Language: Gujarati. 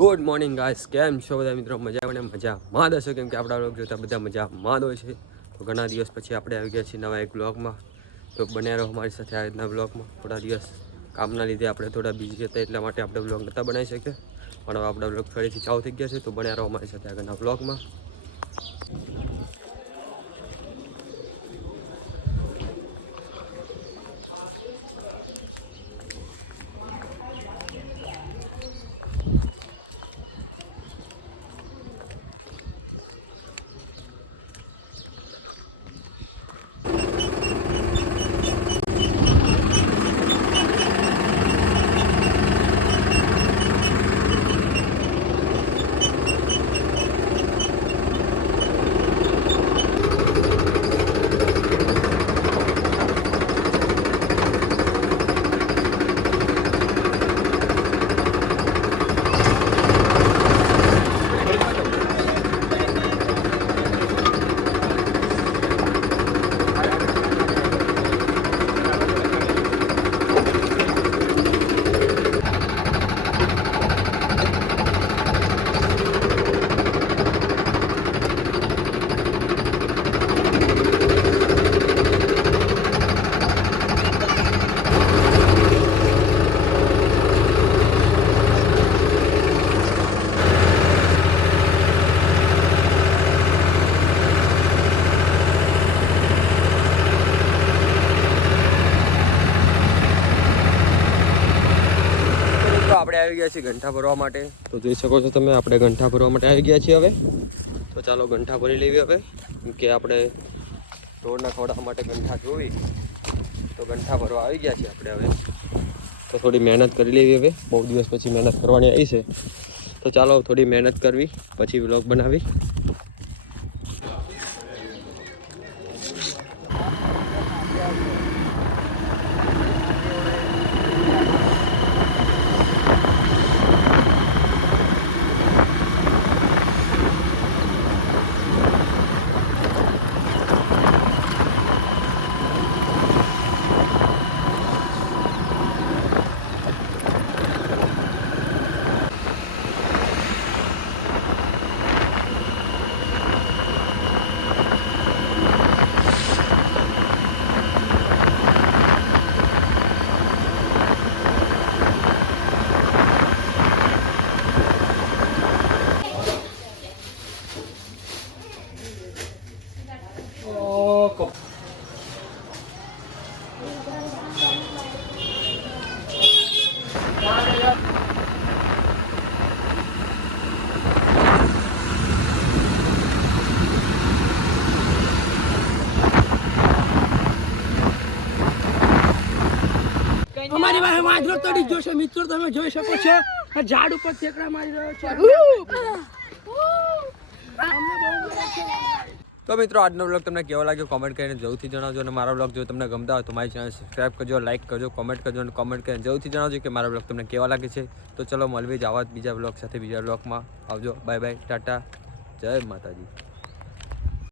ગુડ મોર્નિંગ ગાઈસ, કેમ છો બધા મિત્રો? મજામાં હશો, કેમ કે આપણા વ્લોગ જોતા બધા મજામાં હોય છે. તો ઘણા દિવસ પછી આપણે આવી ગયા છીએ નવા એક વ્લોગમાં. તો બન્યા રહો અમારી સાથે આ રીતના વ્લોગમાં. થોડા દિવસ કામના લીધે આપણે થોડા બિઝી હતા, એટલા માટે આપણે વ્લોગ નહોતા બનાવી શક્યા. પણ હવે આપણા વ્લોગ ફરીથી ચાલુ થઈ ગયા છે. તો બન્યા રહો અમારી સાથે આગળના વ્લોગમાં. આપણે આવી ગયા છીએ ગંઠા ભરવા માટે. તો જોઈ શકો છો તમે, આપણે ગંઠા ભરવા માટે આવી ગયા છીએ હવે. તો ચાલો ગંઠા ભરી લેવી હવે, કેમ કે આપણે ઢોરના ખવડાવવા માટે ગંઠા જોવી. તો ગંઠા ભરવા આવી ગયા છીએ આપણે હવે. તો થોડી મહેનત કરી લેવી હવે, બહુ દિવસ પછી મહેનત કરવાની આવી છે. તો ચાલો થોડી મહેનત કરવી, પછી વ્લોગ બનાવી. અમારી પાસે વાંદરો તડી ગયો છે મિત્રો, તમે જોઈ શકો છો. આ ઝાડ ઉપર ઠેકડા મારી રહ્યો છે. તો મિત્રો આજનો વ્લોગ તમને કેવો લાગ્યો કોમેન્ટ કરીને જરૂરથી જણાવજો. અને મારા વ્લોગ જો તમને ગમતા હોય તો મારી ચેનલ સબસ્ક્રાઈબ કરજો, લાઈક કરજો, કોમેન્ટ કરજો. અને કોમેન્ટ કરીને જરૂરથી જણાવજો કે મારા વ્લોગ તમને કેવા લાગે છે. તો ચલો મળવી જ આવા બીજા વ્લોગ સાથે બીજા વ્લોગમાં. આવજો, બાય બાય, ટાટા, જય માતાજી.